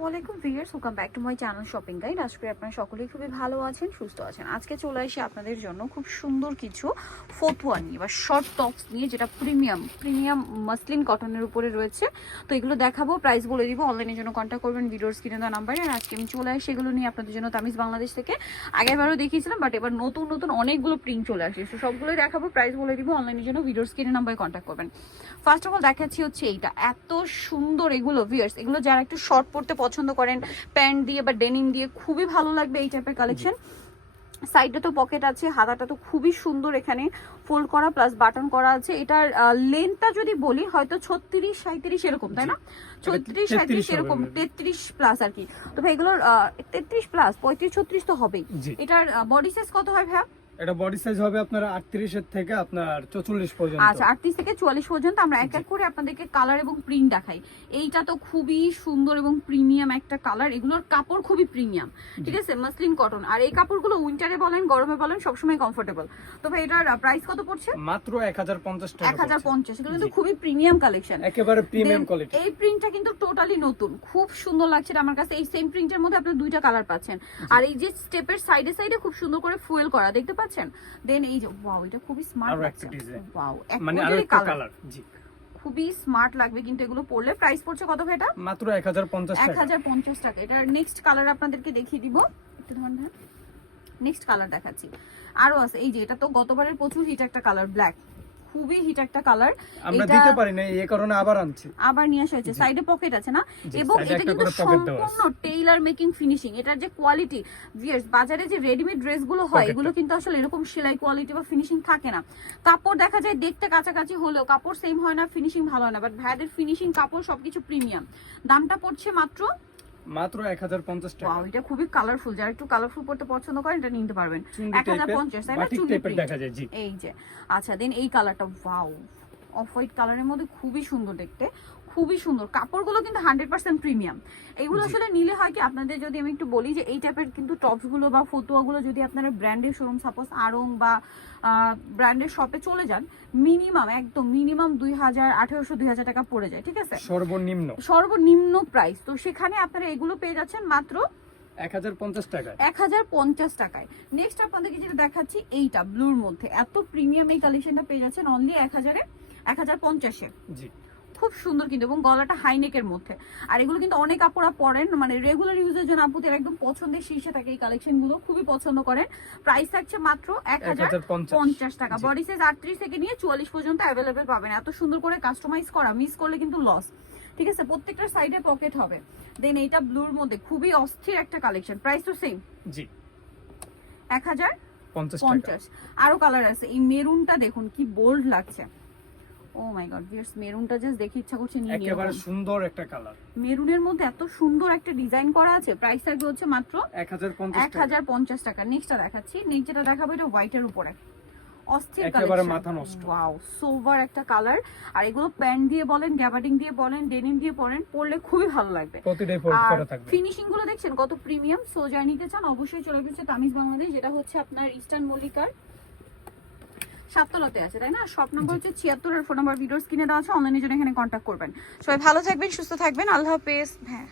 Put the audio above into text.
আসসালামু আলাইকুম viewers, welcome back to my channel shopping guide. আশা করি আপনারা সকলেই খুবই ভালো আছেন, সুস্থ আছেন। আজকে চলে এসে আপনাদের জন্য খুব সুন্দর কিছু ফতুয়া নিয়ে বা শর্ট টপস নিয়ে, যেটা প্রিমিয়াম মাসলিন কটনের উপরে রয়েছে। তো এগুলো দেখাবো, প্রাইস বলে দিব। অনলাইনের জন্য কন্ট্যাক্ট করবেন ভিডিওর স্ক্রিনে দেওয়া নাম্বারে। আর আজকে আমি চলে আসি এগুলো নিয়ে আপনাদের জন্য তামিজ বাংলাদেশ থেকে। আগেরবারও দেখিয়েছিলাম, বাট এবার নতুন অনেকগুলো প্রিন্ট চলে আসে। তো সবগুলোই দেখাবো, প্রাইস বলে দিব। অনলাইনের জন্য ভিডিওর স্ক্রিনে নাম্বারে কন্ট্যাক্ট করবেন। ফার্স্ট অফ অল দেখাচ্ছি হচ্ছে এইটা, এত সুন্দর এগুলো ভিউয়ার্স। এগুলো যারা একটু শর্ট পড়তে পছন্দ করেন প্যান্ট দিয়ে বা ডেনিম দিয়ে, খুবই ভালো লাগবে এই টাইপের কালেকশন। সাইডে তো পকেট আছে, হাতাটা তো খুবই সুন্দর, এখানে ফোল্ড করা প্লাস বাটন করা আছে। এটার লেন্থটা যদি বলি হয়তো 36-37 এরকম, তাই না? 36-37 এরকম, 33 প্লাস আর কি। তো ভাই এগুলোর 33 প্লাস 35-36 তো হবেই। এটার বডি সাইজ কত হয় ভাইয়া? এটা বডি সাইজ হবে আপনার 38 এর থেকে আপনার 44 পর্যন্ত। আচ্ছা, 38 থেকে 44 পর্যন্ত। আমরা এক এক করে আপনাদেরকে কালার এবং প্রিন্ট দেখাই। এইটা তো খুবই সুন্দর এবং প্রিমিয়াম একটা কালার। এগুলোর কাপড় খুবই প্রিমিয়াম, ঠিক আছে, মাসলিন কটন। আর এই কাপড়গুলো উইন্টারে বলেন গরমে বলেন সবসময় কমফোর্টেবল। তো ভাই এটার প্রাইস কত পড়ছে? মাত্র 1050 টাকা। 1050। এগুলো কিন্তু খুবই প্রিমিয়াম কালেকশন, একেবারে প্রিমিয়াম কোয়ালিটি। এই প্রিন্টটা কিন্তু টোটালি নতুন, খুব সুন্দর লাগছে আমার কাছে। এই সেম প্রিন্টের মধ্যে আপনি দুইটা কালার পাচ্ছেন। আর এই যে স্টেপের সাইডে সাইডে খুব সুন্দর করে ফুয়েল করা দেখতে পাচ্ছেন। দেন এই যে ওয়াও, এটা খুবই স্মার্ট লাগছে। ওয়াও, মানে আরেকটা কালার। জি, খুবই স্মার্ট লাগবে কিন্তু এগুলো পরলে। প্রাইস পড়ছে কত ভাই এটা? মাত্র 1050 টাকা। 1050 টাকা। এটার নেক্সট কালার আপনাদেরকে দেখিয়ে দিব, একটু ধরুন না। নেক্সট কালার দেখাচ্ছি, আরো আছে। এই যে এটা তো গতবারের প্রচুর হিট একটা কালার, ব্ল্যাক, খুবই হিট একটা কালার। আমরা দিতে পারি না, এই কারণে আবার আনছি, আবার নিয়ে আসা হয়েছে। সাইডে পকেট আছে না, এবং এটা কিন্তু সম্পূর্ণ টেইলার মেকিং ফিনিশিং। এটার যে কোয়ালিটি ভিউয়ার্স, বাজারে যে রেডিমেড ড্রেসগুলো হয় এগুলো কিন্তু আসলে এরকম সেলাই কোয়ালিটি বা ফিনিশিং থাকে না। কাপড় দেখা যায় দেখতে কাছাকাছি হলেও কাপড় সেম হয় না, ফিনিশিং ভালো হয় না। বাট ভাইদের ফিনিশিং, কাপড় সবকিছু প্রিমিয়াম। দামটা পড়ছে মাত্র 1050 টাকা। ওয়াও, এটা খুবই কালারফুল। যারা একটু কালারফুল পড়তে পছন্দ করেন এটা নিতে পারবেন। 1050, তাই না? বাটিক টাইপের দেখা যায়। জি, এই যে আচ্ছা, দেন এই কালারটা ওয়াও, অফ হোয়াইট কালারের মধ্যে খুবই সুন্দর দেখতে, খুবই সুন্দর। কাপড়গুলো কিন্তু 100% প্রিমিয়াম। এইগুলো আসলে নিলে হয় কি, আপনাদের যদি আমি একটু বলি যে এই টাইপের কিন্তু টপস গুলো বা ফতুয়াগুলো যদি আপনারা ব্র্যান্ডের শোরুম, সাপোজ আড়ং বা ব্র্যান্ডের শপে চলে যান, মিনিমাম একদম মিনিমাম 1800-2000 টাকা পড়ে যায়, ঠিক আছে, সর্বনিম্ন প্রাইস। তো সেখানে আপনারা এগুলো পেয়ে যাচ্ছেন মাত্র 1050 টাকায়। 1050 টাকায়। নেক্সট আপনাদেরকে যেটা দেখাচ্ছি, এইটা ব্লুর মধ্যে এত প্রিমিয়াম এই কালেকশনটা পেয়ে যাচ্ছেন অনলি 1050-এ। জি, খুব সুন্দর কিন্তু, এবং গলাটা হাইনেকের মধ্যে। আর এগুলো কিন্তু অনেক আপুরা পরেন, মানে রেগুলার ইউজের জন্য আপুদের একদম পছন্দের শীর্ষে থাকে এই কালেকশন গুলো, খুবই পছন্দ করেন। প্রাইস থাকছে মাত্র 1050 টাকা। বডি সাইজ 38 থেকে নিয়ে 44 পর্যন্ত অ্যাভেলেবেল পাবেন। এত সুন্দর করে কাস্টমাইজ করা, মিস করলে কিন্তু লস, ঠিক আছে। প্রত্যেকটার সাইডে পকেট হবে। দেন এইটা ব্লুর মধ্যে খুবই অস্থির একটা কালেকশন। প্রাইস তো সেম, জি, 1050। আরো কালার আছে। এই মেরুনটা দেখুন কি বোল্ড লাগছে। ও মাই গড ভিউয়ার্স, মেরুনটা জাস্ট দেখে ইচ্ছা করছে নিয়ে নিতে। একেবারে সুন্দর একটা কালার। মেরুনের মধ্যে এত সুন্দর একটা ডিজাইন করা আছে। প্রাইস থাকবে হচ্ছে মাত্র 1050 টাকা। নেক্সটটা দেখাচ্ছি। নেক্সট যেটা দেখাবো এটা হোয়াইটের উপরে, অস্থির কালেকশন, একেবারে মাথা নষ্ট। ওয়াও, সোভার একটা কালার। আর এগুলো প্যান্ট দিয়ে বলেন, গ্যাবার্ডিং দিয়ে বলেন, ডেনিম দিয়ে পরলে খুবই ভালো লাগবে। প্রতিটাই ফোল্ড করা থাকবে। ফিনিশিং গুলো দেখছেন কত প্রিমিয়াম। সো যারা নিতে চান অবশ্যই চলে গেছে তামিজ বাংলাদেশ, যেটা হচ্ছে আপনার ইস্টার্ন মল্লিকার 7 তলাতে আছে, তাই না? শপ নাম্বার হচ্ছে 76, আর ফোন নাম্বার ভিডিওর স্ক্রিনে দেওয়া আছে। অনলাইনের জন্য এখানে কন্ট্যাক্ট করবেন। সবাই ভালো থাকবেন, সুস্থ থাকবেন, আল্লাহ হাফেজ। হ্যাঁ।